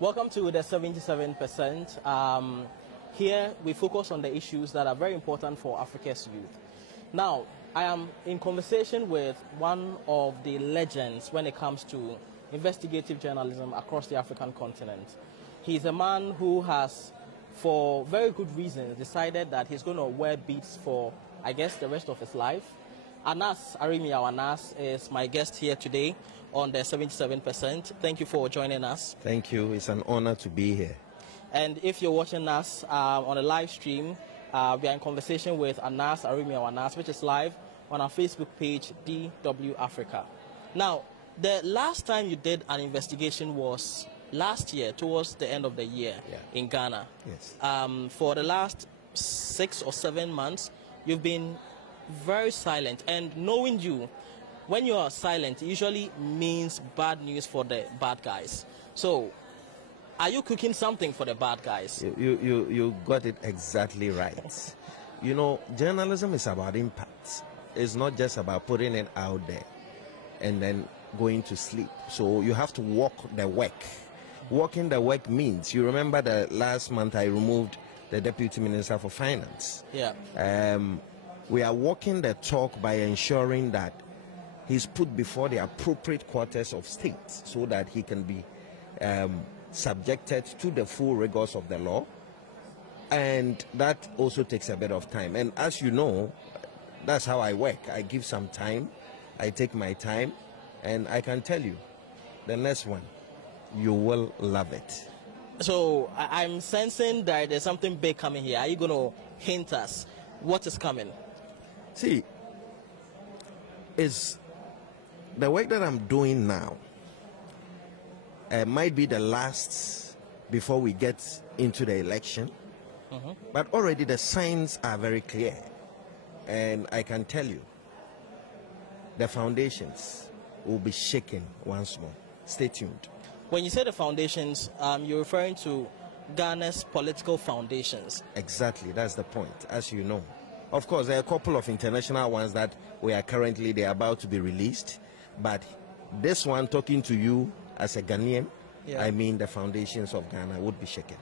Welcome to the 77%. Here we focus on the issues that are very important for Africa's youth. Now, I am in conversation with one of the legends when it comes to investigative journalism across the African continent. He's a man who has, for very good reasons, decided that he's going to wear beads for, I guess, the rest of his life. Anas Aremeyaw Anas is my guest here today on the 77%. Thank you for joining us. Thank you. It's an honor to be here. And if you're watching us on a live stream, we are in conversation with Anas Aremeyaw Anas, which is live on our Facebook page, DW Africa. Now, the last time you did an investigation was last year, towards the end of the year, in Ghana. Yes. For the last 6 or 7 months, you've been very silent. And knowing you, when you are silent, it usually means bad news for the bad guys. So, are you cooking something for the bad guys? You got it exactly right. You know, journalism is about impact. It's not just about putting it out there and then going to sleep. So you have to walk the work. Walking the work means, you remember that last month I removed the Deputy Minister for Finance. Yeah. We are walking the talk by ensuring that he's put before the appropriate quarters of state so that he can be subjected to the full rigors of the law. And that also takes a bit of time. And as you know, that's how I work. I give some time, I take my time, and I can tell you, the next one, you will love it. So I'm sensing that there's something big coming here. Are you going to hint us what is coming? See, is the work that I'm doing now might be the last before we get into the election, but already the signs are very clear, and I can tell you the foundations will be shaken once more. Stay tuned. When you say the foundations, you're referring to Ghana's political foundations. Exactly, that's the point, as you know. Of course, there are a couple of international ones that they're about to be released, but this one, talking to you as a Ghanaian, I mean the foundations of Ghana would be shaken.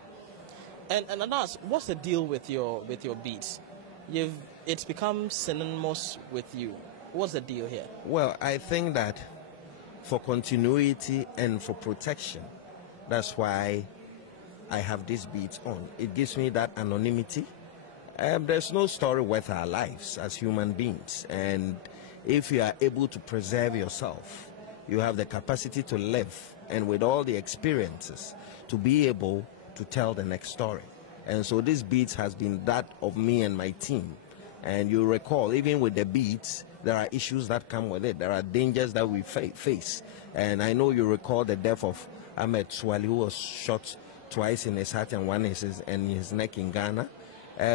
And Anas, what's the deal with your beats? It's become synonymous with you. What's the deal here? Well, I think that for continuity and for protection, that's why I have these beats on. It gives me that anonymity. There's no story worth our lives as human beings, and if you are able to preserve yourself, you have the capacity to live, and with all the experiences, to be able to tell the next story. And so this beats has been that of me and my team. And you recall, even with the beats, there are issues that come with it. There are dangers that we face. And I know you recall the death of Ahmed Swali, who was shot twice in his heart and one in his neck in Ghana.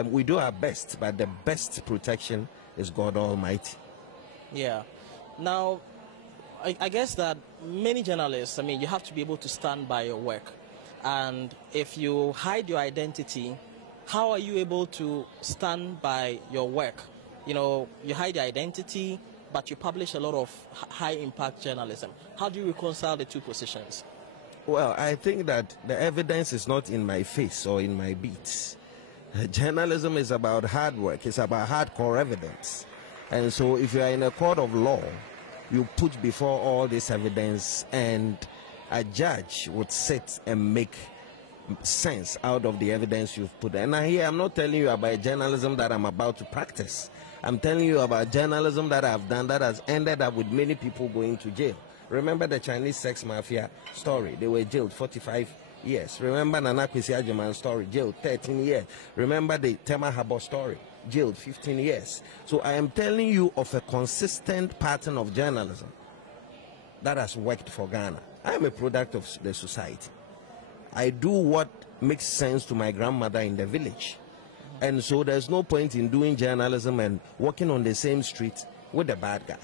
We do our best, but the best protection is God Almighty. Yeah. Now, I guess that many journalists, you have to be able to stand by your work. And if you hide your identity, how are you able to stand by your work? You know, you hide your identity, but you publish a lot of high-impact journalism. How do you reconcile the two positions? Well, I think that the evidence is not in my face or in my beats. Journalism is about hard work. It's about hardcore evidence. And so if you are in a court of law, you put before all this evidence, and a judge would sit and make sense out of the evidence you've put. And I'm not telling you about journalism that I'm about to practice. I'm telling you about journalism that I've done that has ended up with many people going to jail. Remember the Chinese sex mafia story? They were jailed 45 years. Remember Nana Kwesi Adjum's story? Jailed 13 years. Remember the Tema Habo story? Jailed 15 years. So I am telling you of a consistent pattern of journalism that has worked for Ghana. I am a product of the society. I do what makes sense to my grandmother in the village. And so there's no point in doing journalism and walking on the same street with the bad guy.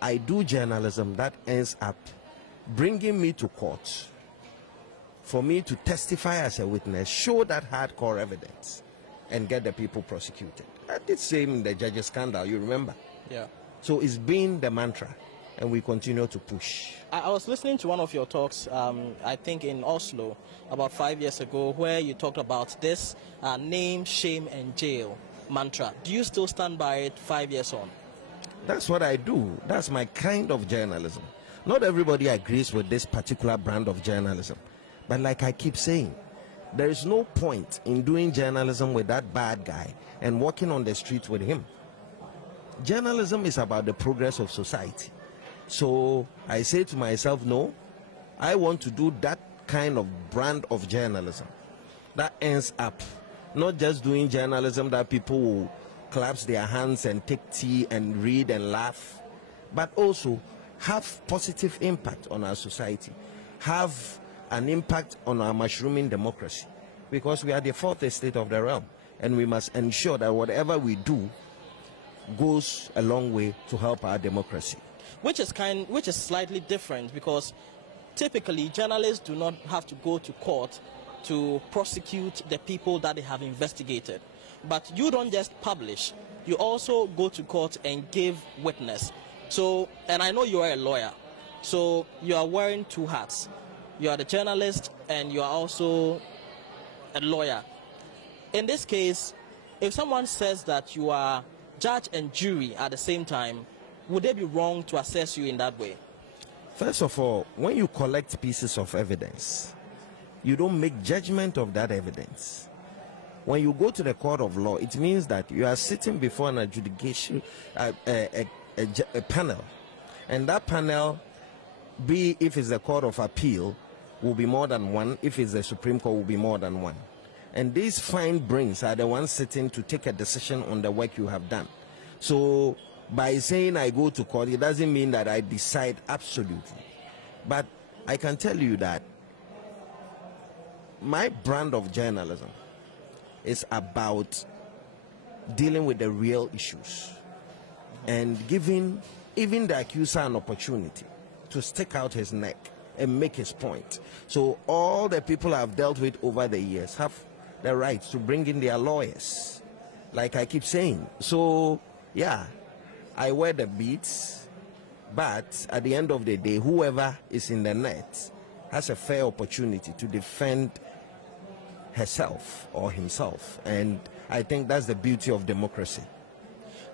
I do journalism that ends up bringing me to court for me to testify as a witness, show that hardcore evidence, and get the people prosecuted. I did same in the judges scandal, you remember? Yeah. So it's been the mantra. and we continue to push. I was listening to one of your talks, I think in Oslo, about 5 years ago, where you talked about this name, shame, and jail mantra. Do you still stand by it 5 years on? That's what I do. That's my kind of journalism. Not everybody agrees with this particular brand of journalism. But like I keep saying, there is no point in doing journalism with that bad guy and walking on the streets with him. Journalism is about the progress of society. So I say to myself, no, I want to do that kind of brand of journalism that ends up not just doing journalism that people will clap their hands and take tea and read and laugh, but also have positive impact on our society, have an impact on our mushrooming democracy, because we are the fourth estate of the realm, and we must ensure that whatever we do goes a long way to help our democracy. Which is slightly different, because typically journalists do not have to go to court to prosecute the people that they have investigated. But you don't just publish, you also go to court and give witness. So, and I know you are a lawyer, so you are wearing two hats. You are the journalist and you are also a lawyer. In this case, if someone says that you are judge and jury at the same time, would they be wrong to assess you in that way? First of all, when you collect pieces of evidence, you don't make judgment of that evidence. When you go to the court of law, it means that you are sitting before an adjudication, a panel, and that panel, be if it's the court of appeal, will be more than one. If it's the Supreme Court, will be more than one. And these fine brains are the ones sitting to take a decision on the work you have done. So by saying I go to court, it doesn't mean that I decide absolutely. But I can tell you that my brand of journalism is about dealing with the real issues and giving even the accuser an opportunity to stick out his neck and make his point. So all the people I've dealt with over the years have the right to bring in their lawyers, like I keep saying. So yeah, I wear the beats, but at the end of the day, whoever is in the net has a fair opportunity to defend herself or himself, and I think that's the beauty of democracy.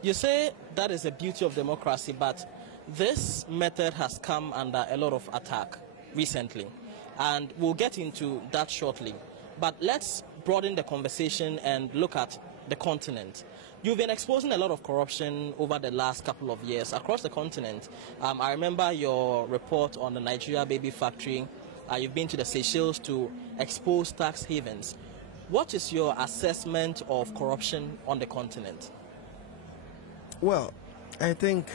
You say that is the beauty of democracy, but this method has come under a lot of attack recently, and we'll get into that shortly. But let's broaden the conversation and look at the continent. You've been exposing a lot of corruption over the last couple of years across the continent. I remember your report on the Nigeria baby factory. You've been to the Seychelles to expose tax havens. What is your assessment of corruption on the continent? Well, I think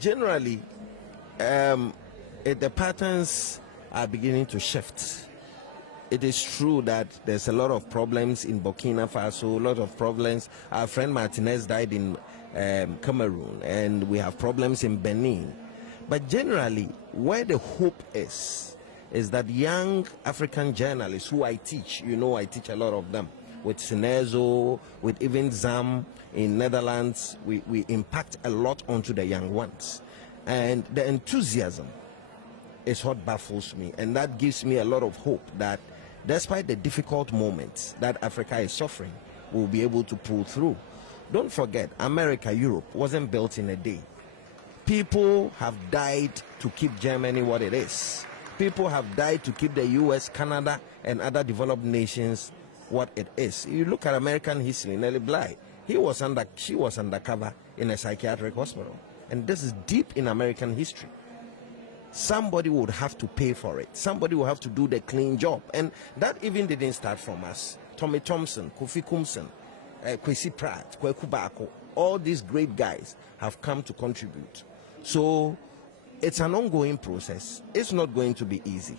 generally the patterns are beginning to shift. It is true that there's a lot of problems in Burkina Faso, a lot of problems. Our friend Martinez died in Cameroon, and we have problems in Benin. But generally, where the hope is that young African journalists who I teach, you know I teach a lot of them, with Sinezo, with even ZAM in Netherlands, we impact a lot onto the young ones. And the enthusiasm is what baffles me, and that gives me a lot of hope that despite the difficult moments that Africa is suffering, we'll be able to pull through. Don't forget, America, Europe wasn't built in a day. People have died to keep Germany what it is. People have died to keep the US, Canada, and other developed nations what it is. You look at American history, Nellie Bly, she was undercover in a psychiatric hospital. And this is deep in American history. Somebody would have to pay for it. Somebody will have to do the clean job. And that even didn't start from us. Tommy Thompson, Kofi Kumsen, Kwesi Pratt, Kweku Bako, all these great guys have come to contribute. So it's an ongoing process. It's not going to be easy.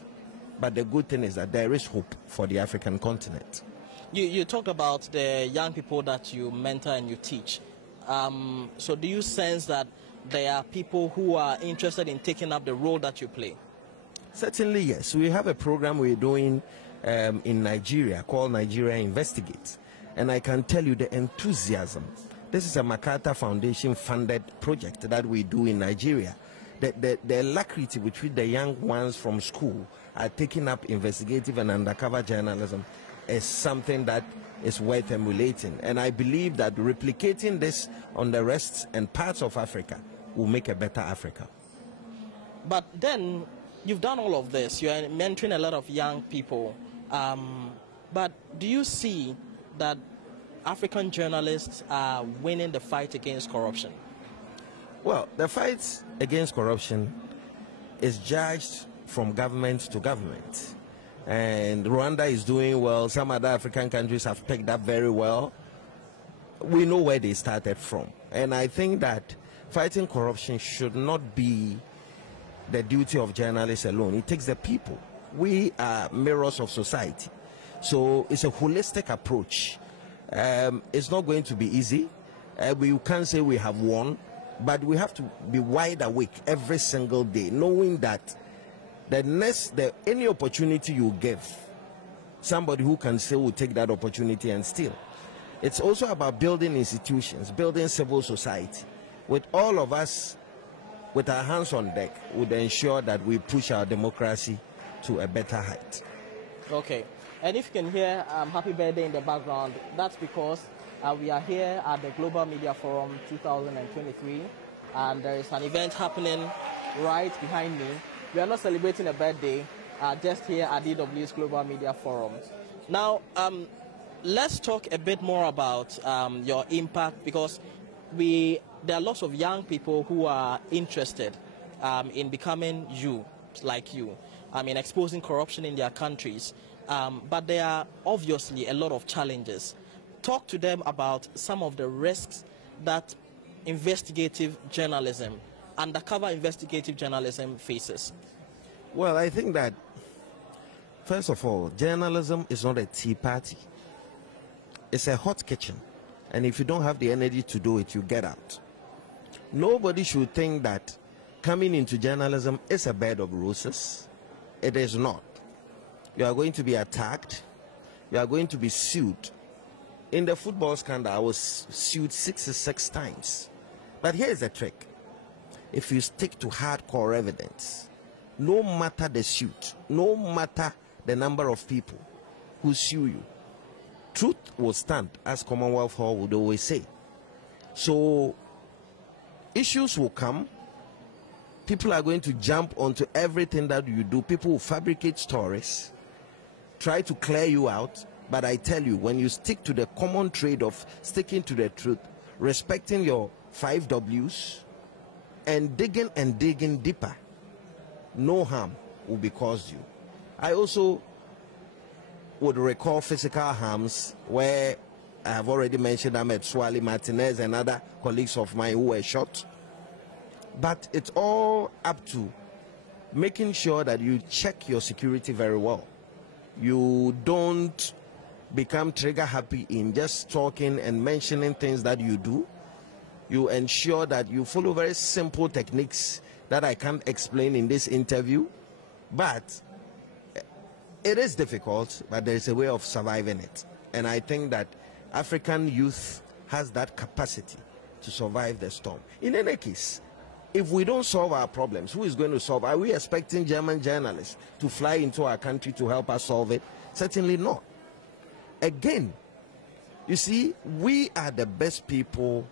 But the good thing is that there is hope for the African continent. You talked about the young people that you mentor and you teach. So do you sense that there are people who are interested in taking up the role that you play? Certainly, yes. We have a program we're doing in Nigeria called Nigeria Investigative. And I can tell you the enthusiasm This is a MacArthur Foundation funded project that we do in Nigeria. The alacrity with which the young ones from school are taking up investigative and undercover journalism is something that is worth emulating. And I believe that replicating this on the rest and parts of Africa will make a better Africa. But then, you've done all of this. You're mentoring a lot of young people. But do you see that African journalists are winning the fight against corruption? Well, the fight against corruption is judged from government to government. And Rwanda is doing well. Some other African countries have picked up very well. We know where they started from. And I think that fighting corruption should not be the duty of journalists alone. It takes the people. We are mirrors of society. So it's a holistic approach. It's not going to be easy. We can't say we have won, but we have to be wide awake every single day, knowing that any opportunity you give, somebody who can steal will take that opportunity and steal. It's also about building institutions, building civil society. With all of us, with our hands on deck, would ensure that we push our democracy to a better height. Okay. And if you can hear Happy Birthday in the background, that's because we are here at the Global Media Forum 2023, and there is an event happening right behind me. We are not celebrating a birthday, just here at DW's Global Media Forum. Now, let's talk a bit more about your impact, because there are lots of young people who are interested in becoming like you, in exposing corruption in their countries. But there are obviously a lot of challenges. Talk to them about some of the risks that investigative journalism, undercover investigative journalism faces. Well, I think that, first of all, journalism is not a tea party. It's a hot kitchen. And if you don't have the energy to do it, you get out. Nobody should think that coming into journalism is a bed of roses. It is not. You are going to be attacked. You are going to be sued. In the football scandal, I was sued 66 times. But here's the trick. If you stick to hardcore evidence, no matter the suit, no matter the number of people who sue you, truth will stand, as Commonwealth Hall would always say. So issues will come. People are going to jump onto everything that you do. People will fabricate stories, try to clear you out. But I tell you, when you stick to the common trade of sticking to the truth, respecting your 5 W's, and digging deeper, no harm will be caused you. I also would recall physical harms where I have already mentioned Ahmed Swali, Martinez, and other colleagues of mine who were shot. But it's all up to making sure that you check your security very well. You don't become trigger happy in just talking and mentioning things that you do. You ensure that you follow very simple techniques that I can't explain in this interview. But it is difficult, but there is a way of surviving it. And I think that African youth has that capacity to survive the storm. In any case, if we don't solve our problems, who is going to solve? Are we expecting German journalists to fly into our country to help us solve it? Certainly not. Again, you see, we are the best people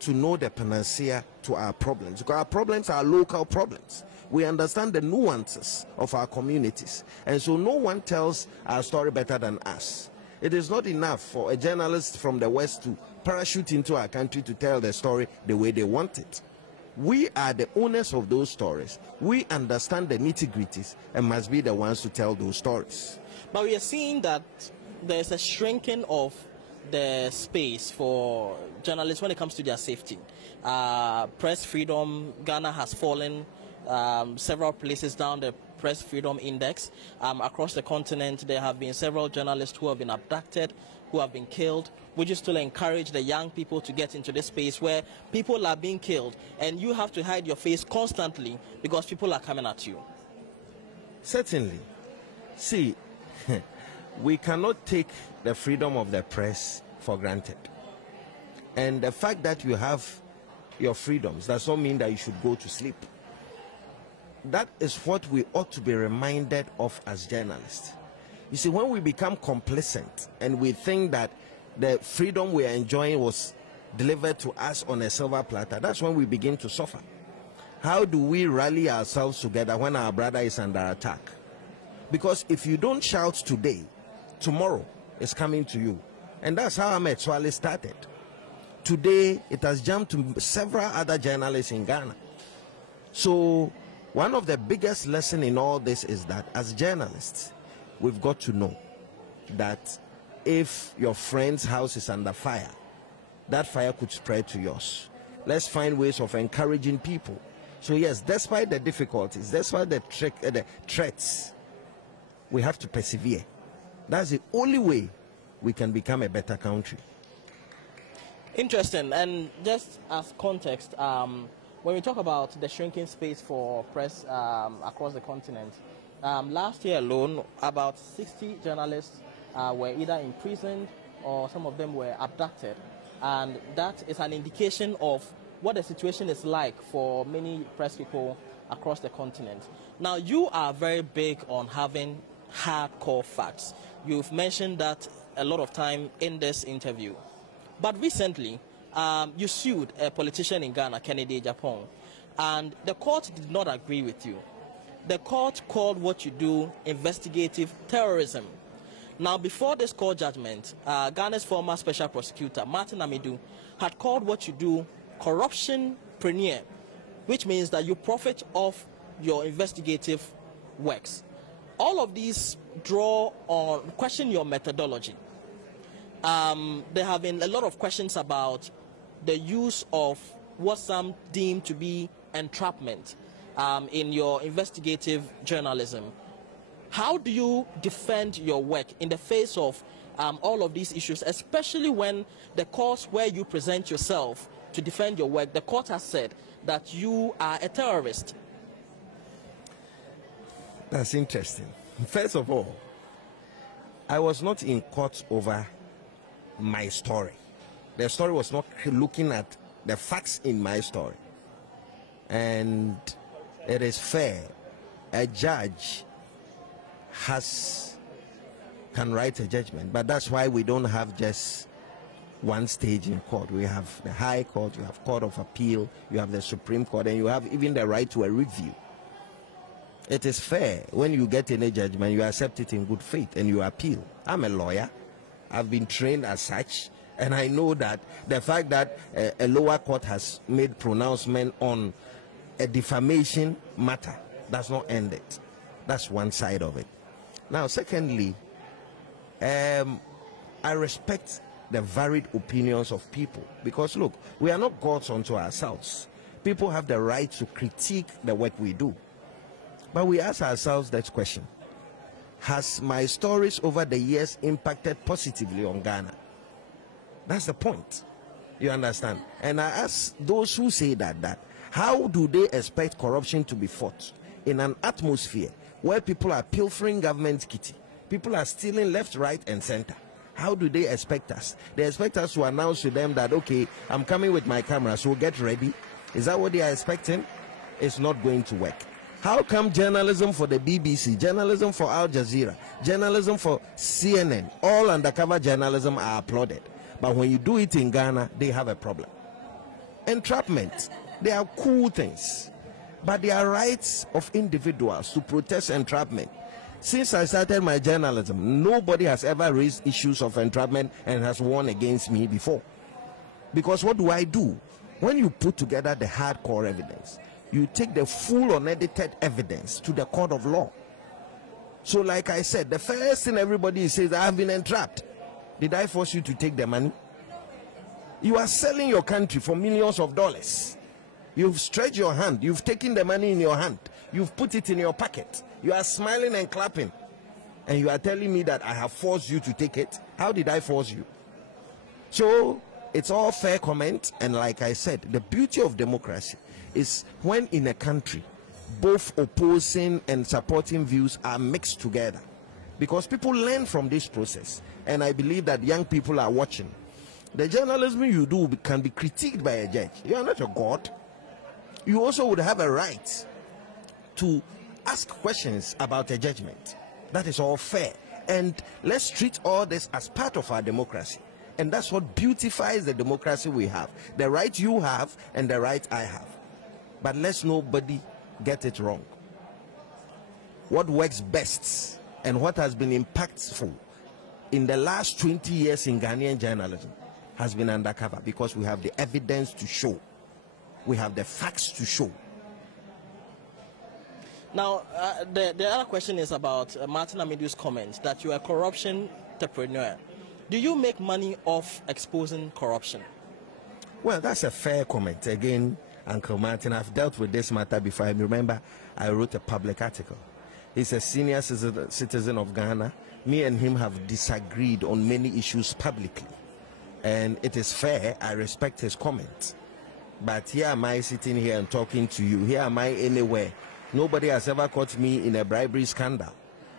to know the panacea to our problems, because our problems are local problems. We understand the nuances of our communities, and so no one tells our story better than us. It is not enough for a journalist from the West to parachute into our country to tell the story the way they want it. We are the owners of those stories. We understand the nitty-gritties and must be the ones to tell those stories. But we are seeing that there's a shrinking of the space for journalists when it comes to their safety. Press freedom, Ghana has fallen several places down the press freedom index. Across the continent, there have been several journalists who have been abducted, who have been killed. Would you still encourage the young people to get into this space where people are being killed and you have to hide your face constantly because people are coming at you? Certainly. See, we cannot take the freedom of the press for granted. And the fact that you have your freedoms does not mean that you should go to sleep. That is what we ought to be reminded of as journalists. You see, when we become complacent and we think that the freedom we are enjoying was delivered to us on a silver platter, that's when we begin to suffer. How do we rally ourselves together when our brother is under attack? Because if you don't shout today, tomorrow is coming to you. And that's how Unexuality started. Today, it has jumped to several other journalists in Ghana. So, one of the biggest lessons in all this is that as journalists, we've got to know that if your friend's house is under fire, that fire could spread to yours. Let's find ways of encouraging people. So yes, despite the difficulties, despite the threats, we have to persevere. That's the only way we can become a better country. Interesting. And just as context, when we talk about the shrinking space for press across the continent, last year alone, about 60 journalists were either imprisoned or some of them were abducted. And that is an indication of what the situation is like for many press people across the continent. Now, you are very big on having hardcore facts. You've mentioned that a lot of time in this interview. But recently, you sued a politician in Ghana, Kennedy Japan, and the court did not agree with you. The court called what you do investigative terrorism. Now, before this court judgment, Ghana's former special prosecutor, Martin Amidu, had called what you do corruption-preneur, which means that you profit off your investigative works. All of these question your methodology. There have been a lot of questions about the use of what some deem to be entrapment in your investigative journalism. How do you defend your work in the face of all of these issues, especially when the court where you present yourself to defend your work, the court has said that you are a terrorist? That's interesting. First of all, I was not in court over my story. The story was not looking at the facts in my story. And it is fair. A judge can write a judgment, but that's why we don't have just one stage in court. We have the High Court, you have Court of Appeal, you have the Supreme Court, and you have even the right to a review. It is fair when you get any judgment, you accept it in good faith and you appeal. I'm a lawyer. I've been trained as such, and I know that the fact that a lower court has made pronouncement on a defamation matter does not end it. That's one side of it. Now, secondly, I respect the varied opinions of people, because look, we are not gods unto ourselves. People have the right to critique the work we do. But we ask ourselves that question: has my stories over the years impacted positively on Ghana? That's the point. You understand? And I ask those who say that how do they expect corruption to be fought in an atmosphere where people are pilfering government kitty, people are stealing left, right, and center? How do they expect us? They expect us to announce to them that, okay, I'm coming with my camera, so get ready. Is that what they are expecting? It's not going to work. How come journalism for the BBC, journalism for Al Jazeera, journalism for CNN, all undercover journalism are applauded, but when you do it in Ghana, they have a problem? Entrapment, they are cool things, but they are rights of individuals to protest entrapment. Since I started my journalism, nobody has ever raised issues of entrapment and has won against me before. Because what do? When you put together the hardcore evidence, you take the full unedited evidence to the court of law. So like I said, the first thing everybody says, I have been entrapped. Did I force you to take the money? You are selling your country for millions of dollars. You've stretched your hand. You've taken the money in your hand. You've put it in your pocket. You are smiling and clapping. And you are telling me that I have forced you to take it? How did I force you? So it's all fair comment. And like I said, the beauty of democracy is when in a country, both opposing and supporting views are mixed together. Because people learn from this process. And I believe that young people are watching. The journalism you do can be critiqued by a judge. You are not a god. You also would have a right to ask questions about a judgment. That is all fair. And let's treat all this as part of our democracy. And that's what beautifies the democracy we have. The right you have and the right I have. But let's nobody get it wrong. What works best and what has been impactful in the last 20 years in Ghanaian journalism has been undercover, because we have the evidence to show. We have the facts to show. Now, the other question is about Martin Amidou's comment that you are a corruption entrepreneur. Do you make money off exposing corruption? Well, that's a fair comment. Again, Uncle Martin, I've dealt with this matter before. I remember I wrote a public article. He's a senior citizen of Ghana. Me and him have disagreed on many issues publicly. And it is fair. I respect his comment. But here am I sitting here and talking to you. Here am I anywhere. Nobody has ever caught me in a bribery scandal.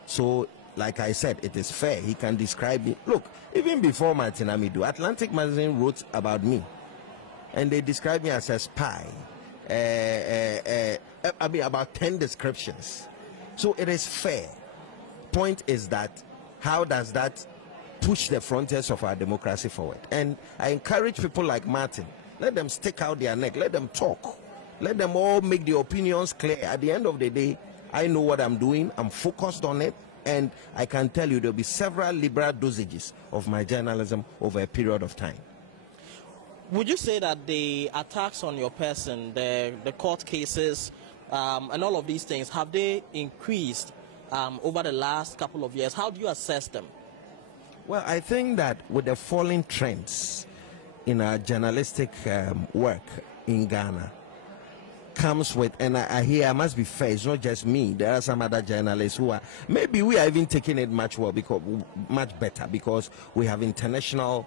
So, like I said, it is fair. He can describe me. Look, even before Martin Amidou, Atlantic Magazine wrote about me. And they described me as a spy. I mean, about 10 descriptions. So it is fair. Point is that, how does that push the frontiers of our democracy forward? And I encourage people like Martin, let them stick out their neck, let them talk. Let them all make their opinions clear. At the end of the day, I know what I'm doing. I'm focused on it. And I can tell you there'll be several liberal dosages of my journalism over a period of time. Would you say that the attacks on your person, the court cases, and all of these things, have they increased over the last couple of years? How do you assess them? Well, I think that with the falling trends in our journalistic work in Ghana, comes with, and I hear I must be fair, it's not just me. There are some other journalists who are, maybe we are even taking it much better because we have international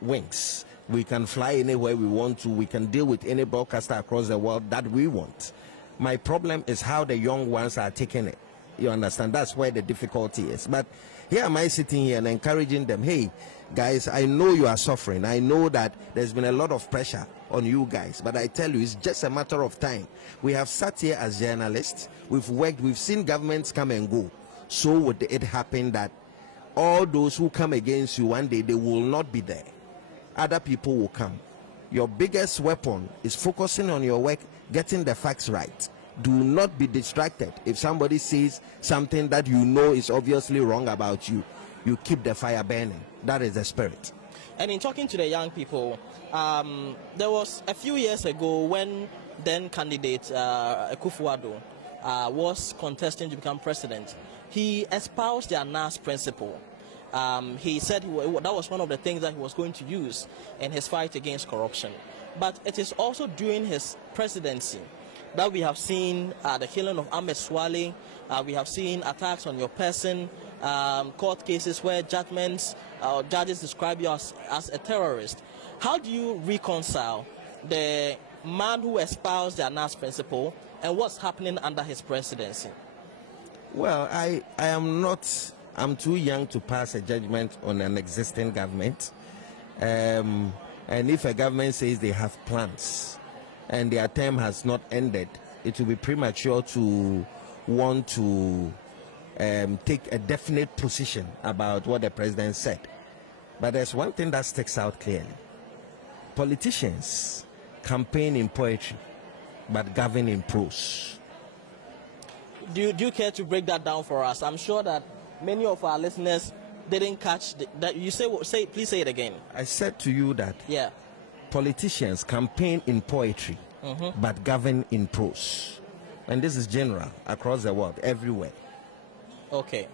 wings. We can fly anywhere we want to. We can deal with any broadcaster across the world that we want. My problem is how the young ones are taking it. You understand? That's where the difficulty is. But here am I sitting here and encouraging them, hey, guys, I know you are suffering. I know that there's been a lot of pressure on you guys. But I tell you, it's just a matter of time. We have sat here as journalists. We've worked. We've seen governments come and go. So would it happen that all those who come against you one day, they will not be there. Other people will come. Your biggest weapon is focusing on your work, getting the facts right. Do not be distracted. If somebody says something that you know is obviously wrong about you, you keep the fire burning. That is the spirit. And in talking to the young people, there was a few years ago when then candidate Kufu Addo was contesting to become president. He espoused the Anas principle. He said that was one of the things that he was going to use in his fight against corruption. But it is also during his presidency that we have seen the killing of Ahmed Swale, we have seen attacks on your person, court cases where judges describe you as a terrorist. How do you reconcile the man who espoused the Anas principle and what's happening under his presidency? Well, I'm too young to pass a judgment on an existing government. And if a government says they have plans and their term has not ended, it will be premature to want to take a definite position about what the president said. But there's one thing that sticks out clearly. Politicians campaign in poetry, but govern in prose. Do you care to break that down for us? I'm sure that many of our listeners didn't catch that. You please say it again. I said to you that politicians campaign in poetry, but govern in prose. And this is general across the world, everywhere. Okay.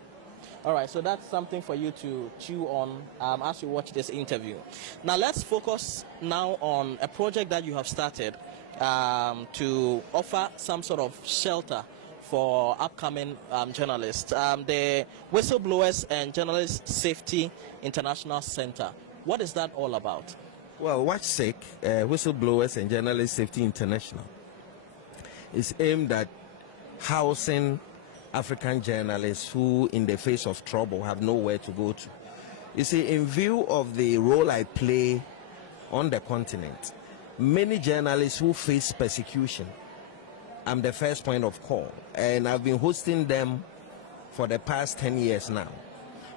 All right, so that's something for you to chew on as you watch this interview. Now let's focus now on a project that you have started to offer some sort of shelter for upcoming journalists. The Whistleblowers and Journalist Safety International Center. What is that all about? Well, WASSEC, Whistleblowers and Journalist Safety International, is aimed at housing African journalists who, in the face of trouble, have nowhere to go to. You see, in view of the role I play on the continent, many journalists who face persecution, I'm the first point of call, and I've been hosting them for the past 10 years now.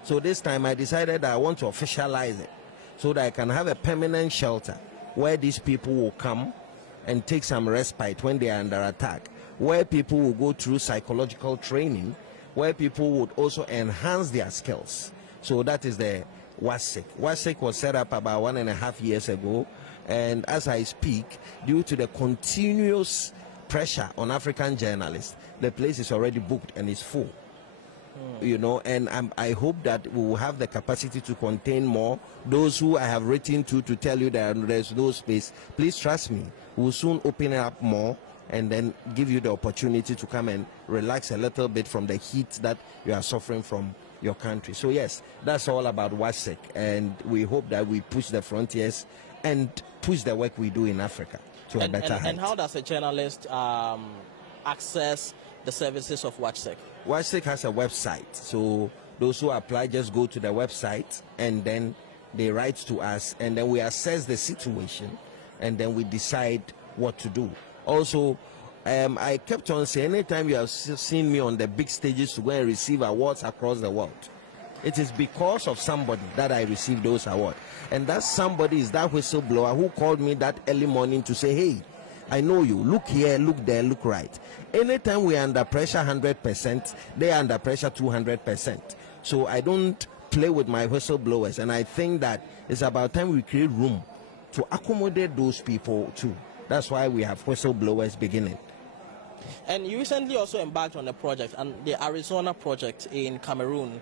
So this time I decided that I want to officialize it so that I can have a permanent shelter where these people will come and take some respite when they are under attack, where people will go through psychological training, where people would also enhance their skills. So that is the WASSEC. WASSEC was set up about 1.5 years ago, and as I speak, due to the continuous pressure on African journalists, the place is already booked and is full. You know, and I hope that we will have the capacity to contain more. Those who I have written to tell you that there's no space, please trust me. We'll soon open it up more and then give you the opportunity to come and relax a little bit from the heat that you are suffering from your country. So yes, that's all about WASSEC, and we hope that we push the frontiers and push the work we do in Africa to a better height. And how does a journalist access the services of WASSEC? WASSEC has a website, so those who apply just go to the website and then they write to us, and then we assess the situation and then we decide what to do. Also, I kept on saying, anytime you have seen me on the big stages to go and receive awards across the world, it is because of somebody that I received those awards. And that somebody is that whistleblower who called me that early morning to say, hey, I know you, look here, look there, look right. Anytime we are under pressure 100%, they are under pressure 200%. So I don't play with my whistleblowers, and I think that it's about time we create room to accommodate those people too. That's why we have whistleblowers beginning. And you recently also embarked on a project, and the Arizona project in Cameroon,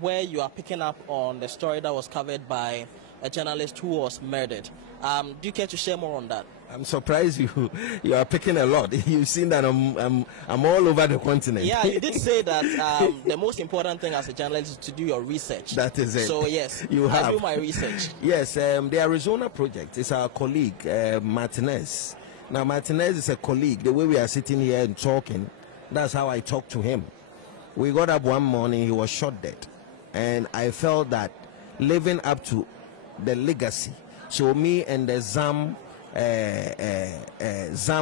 where you are picking up on the story that was covered by a journalist who was murdered. Do you care to share more on that? I'm surprised you are picking a lot. You've seen that I'm all over the continent. Yeah, you did say that the most important thing as a journalist is to do your research. That is it. So yes, I do my research. Yes, the Arizona project is our colleague Martinez. Now Martinez is a colleague. The way we are sitting here and talking, that's how I talked to him. We got up one morning, he was shot dead, and I felt that living up to the legacy. So me and the ZAM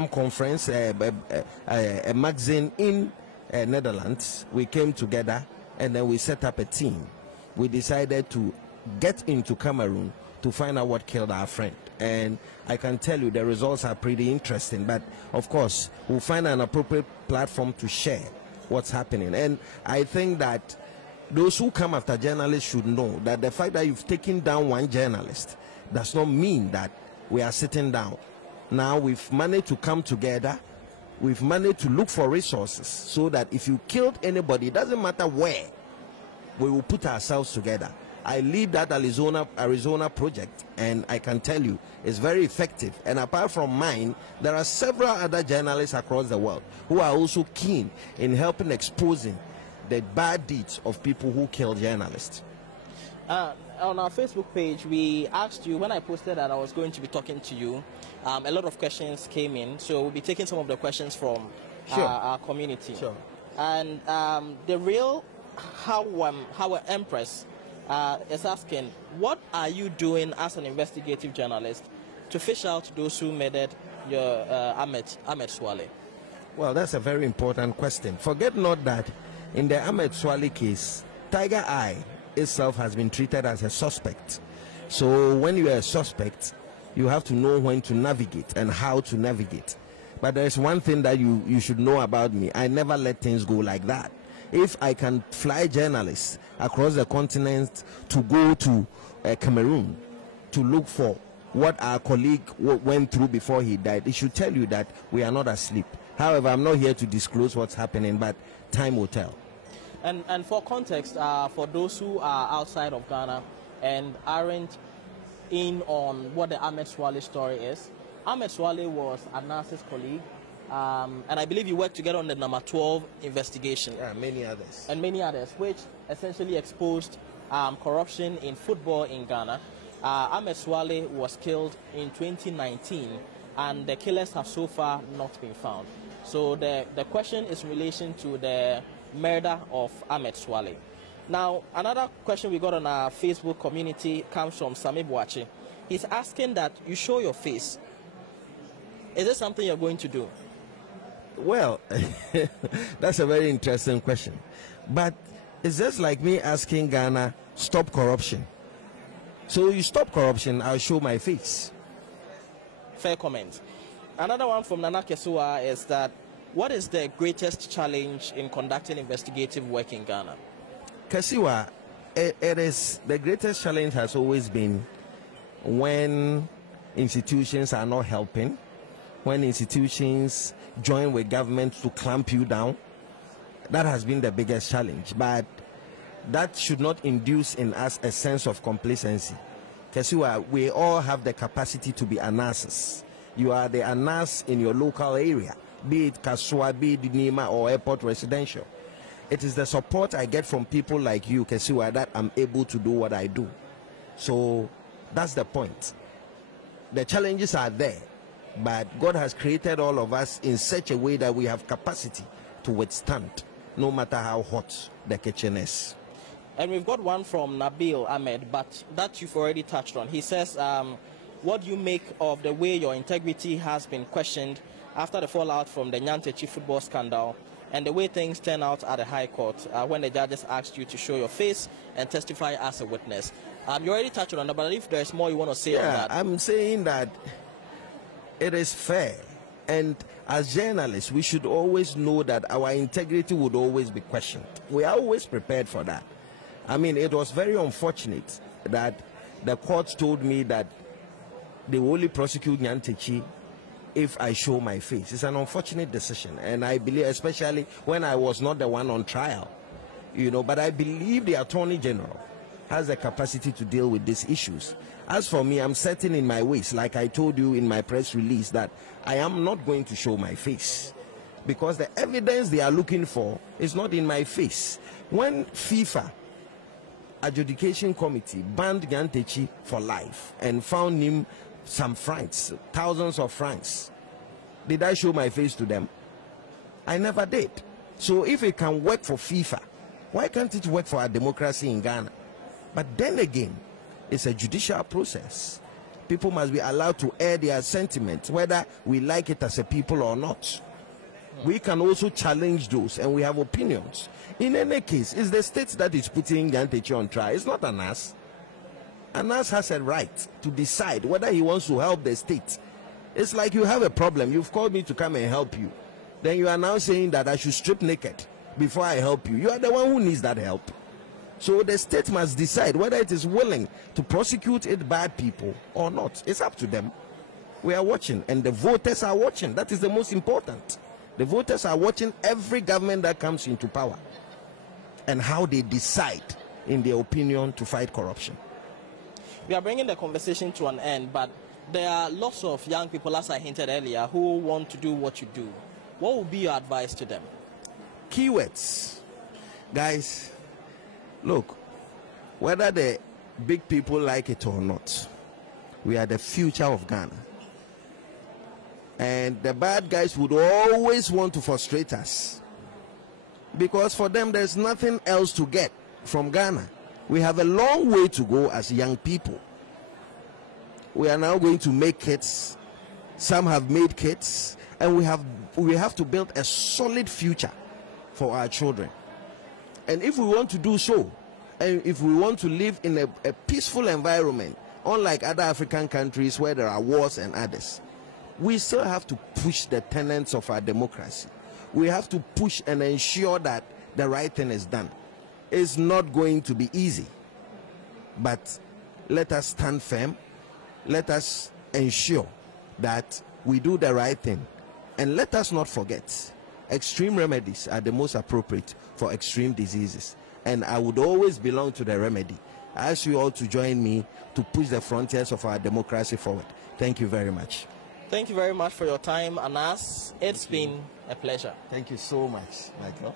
conference, a magazine in Netherlands, we came together and then we set up a team. We decided to get into Cameroon to find out what killed our friend. And I can tell you the results are pretty interesting, but of course we'll find an appropriate platform to share what's happening. And I think that those who come after journalists should know that the fact that you've taken down one journalist does not mean that we are sitting down. Now we've managed to come together. We've managed to look for resources so that if you killed anybody, it doesn't matter where, we will put ourselves together. I lead that Arizona project, and I can tell you it's very effective. And apart from mine, there are several other journalists across the world who are also keen in helping exposing the bad deeds of people who kill journalists. On our Facebook page, we asked you, when I posted that I was going to be talking to you, a lot of questions came in, so we'll be taking some of the questions from our community. Sure. And the real Howard Empress is asking, what are you doing as an investigative journalist to fish out those who murdered your Ahmed Swale? Well, that's a very important question. Forget not that in the Ahmed Swale case, Tiger Eye itself has been treated as a suspect. So when you are a suspect, you have to know when to navigate and how to navigate. But there's one thing that you should know about me. I never let things go like that. If I can fly journalists across the continent to go to Cameroon to look for what our colleague went through before he died, it should tell you that we are not asleep. However, I'm not here to disclose what's happening, but time will tell. And for context, for those who are outside of Ghana and aren't in on what the Ahmed Swale story is, Ahmed Swale was Anas's colleague, and I believe you worked together on the number 12 investigation. Yeah, many others. And many others, which essentially exposed corruption in football in Ghana. Ahmed Swale was killed in 2019, and the killers have so far not been found. So the question is in relation to the murder of Ahmed Swale. Now, another question we got on our Facebook community comes from Sami Boache. He's asking that you show your face. Is this something you're going to do? Well, that's a very interesting question. But it's just like me asking Ghana, stop corruption. So you stop corruption, I'll show my face. Fair comment. Another one from Nana Kesua is that, what is the greatest challenge in conducting investigative work in Ghana? Kasiwa, it is the greatest challenge has always been when institutions are not helping, when institutions join with government to clamp you down. That has been the biggest challenge, but that should not induce in us a sense of complacency. Kasiwa, we all have the capacity to be Anases. You are the Anas in your local area, be it Kasua, be it Nima or Airport Residential. It is the support I get from people like you, Kasiwa, that I'm able to do what I do. So that's the point. The challenges are there, but God has created all of us in such a way that we have capacity to withstand, no matter how hot the kitchen is. And we've got one from Nabil Ahmed, but that you've already touched on. He says, what do you make of the way your integrity has been questioned after the fallout from the Nyantechi football scandal and the way things turn out at the High Court when the judges asked you to show your face and testify as a witness? You already touched on that, but if there's more you want to say on that. I'm saying that it is fair. And as journalists, we should always know that our integrity would always be questioned. We are always prepared for that. I mean, it was very unfortunate that the court told me that they will only prosecute Nyantechi if I show my face. It's an unfortunate decision, and I believe, especially when I was not the one on trial, you know, but I believe the Attorney General has the capacity to deal with these issues. As for me, I'm certain in my ways, like I told you in my press release, that I am not going to show my face because the evidence they are looking for is not in my face. When FIFA adjudication committee banned Nyantechi for life and found him some francs, thousands of francs, did I show my face to them? I never did. So if it can work for FIFA, why can't it work for our democracy in Ghana? But then again, it's a judicial process. People must be allowed to air their sentiments, whether we like it as a people or not. We can also challenge those, and we have opinions. In any case, it's the state that is putting Nyantechi on trial. It's not Anas. Anas has a right to decide whether he wants to help the state. It's like you have a problem. You've called me to come and help you. Then you are now saying that I should strip naked before I help you. You are the one who needs that help. So the state must decide whether it is willing to prosecute its bad people or not. It's up to them. We are watching, and the voters are watching. That is the most important. The voters are watching every government that comes into power and how they decide, in their opinion, to fight corruption. We are bringing the conversation to an end, but there are lots of young people, as I hinted earlier, who want to do what you do. What would be your advice to them? Keywords. Guys, look, whether the big people like it or not, we are the future of Ghana. And the bad guys would always want to frustrate us, because for them there's nothing else to get from Ghana. We have a long way to go as young people. We are now going to make kids. Some have made kids, and we have to build a solid future for our children. And if we want to do so, and if we want to live in a peaceful environment, unlike other African countries where there are wars and others, we still have to push the tenets of our democracy. We have to push and ensure that the right thing is done. It's not going to be easy, but let us stand firm. Let us ensure that we do the right thing. And let us not forget, extreme remedies are the most appropriate for extreme diseases. And I would always belong to the remedy. I ask you all to join me to push the frontiers of our democracy forward. Thank you very much. Thank you very much for your time, Anas. It's been a pleasure. Thank you so much, Michael.